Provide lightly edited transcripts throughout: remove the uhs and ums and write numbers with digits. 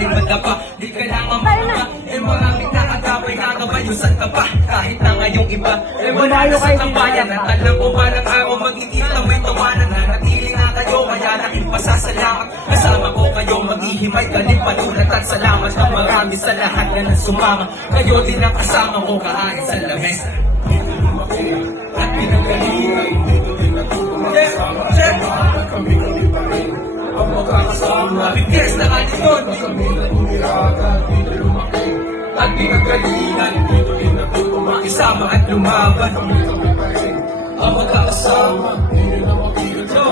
sakaling madapa. Di kailangan mga maraming nakagabay, nakabayusan ka pa. Kahit na ngayong iba, wala na sa tambayan. At alam ko balang araw magkikita may tawanan. Nanatili nga kayo, kaya nakin pasasalamat. Kasama ko kayo, maghihimay, galing panulat at salamat na marami sa lahat na nasumama. Kayo din ang kasama ko kahain sa lamesa. At pinagalingan, dito din natutumakasama. Kami pa rin ang magkakasama. Bigkas na kanilon, kami natumiraga, dito lumaki. At pinagalingan, dito din natutumakasama at lumaban. Kami pa rin ang magkakasama. Dito na makikita,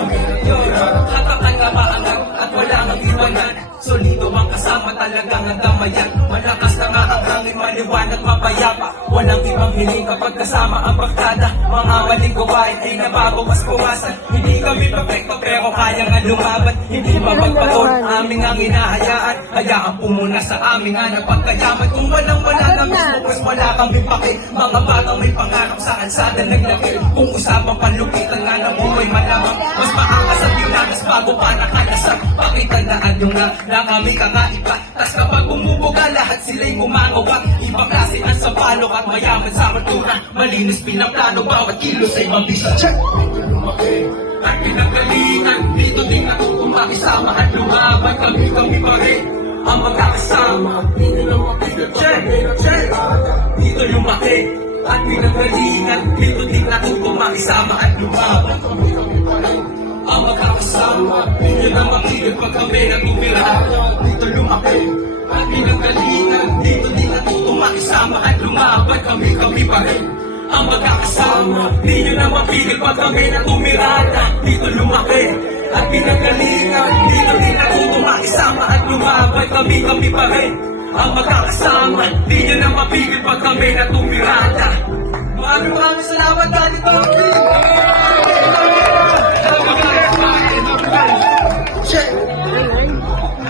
hatakan nga maangat at wala kang iwanan. Solido ang kasama, talagang nagdamayan. Malakas na nga ang hangin, maliwanag, mapayapa. Walang ibang hiling kapag kasama ang barkada. Mga maling gawain ay nabago, mas buwasan. Hindi kami perfecto pero kaya nga lumaban. Hindi mapagpatol, aming ang inahayaan. Hayaan po muna sa aming hanap pagkayaman. Kung wala na mismo, pues wala kami pake. Mga batang may pangarap sa kalsada naglaki. Kung usapang panlupitan nga ng buhay malamang, mas maangas at yunanas bago pa nakalasak. Pakitandaan nyo na kami kakaiba. Tas kapag bumubuga, lahat sila'y gumagawa. Ibang klase ang sapalok at mayaman sa kultura. Malinis pinaplano, bawat kilos ay mabisa. At pinagalingan, dito din ako kumakisama at lumaban. Kami pa rin ang magkakasama. Dito lumaki at pinagalingan, dito din ako kumakisama at lumaban. Kami pa rin ang magkakasama. Dito na makikip pag kami nagumira. Dito lumaki at pinagalingan, dito din ako kumakisama at lumaban. Kami pa rin ang magkakasama. Di nyo na mapigil pag kami na tumirada. Dito lumaki at pinagalingan, dito din ako kumakisama at lumaban. Kami pa rin ang magkakasama. Di nyo na mapigil pag kami na tumirada. Maraming salamat, Daddy Bambi!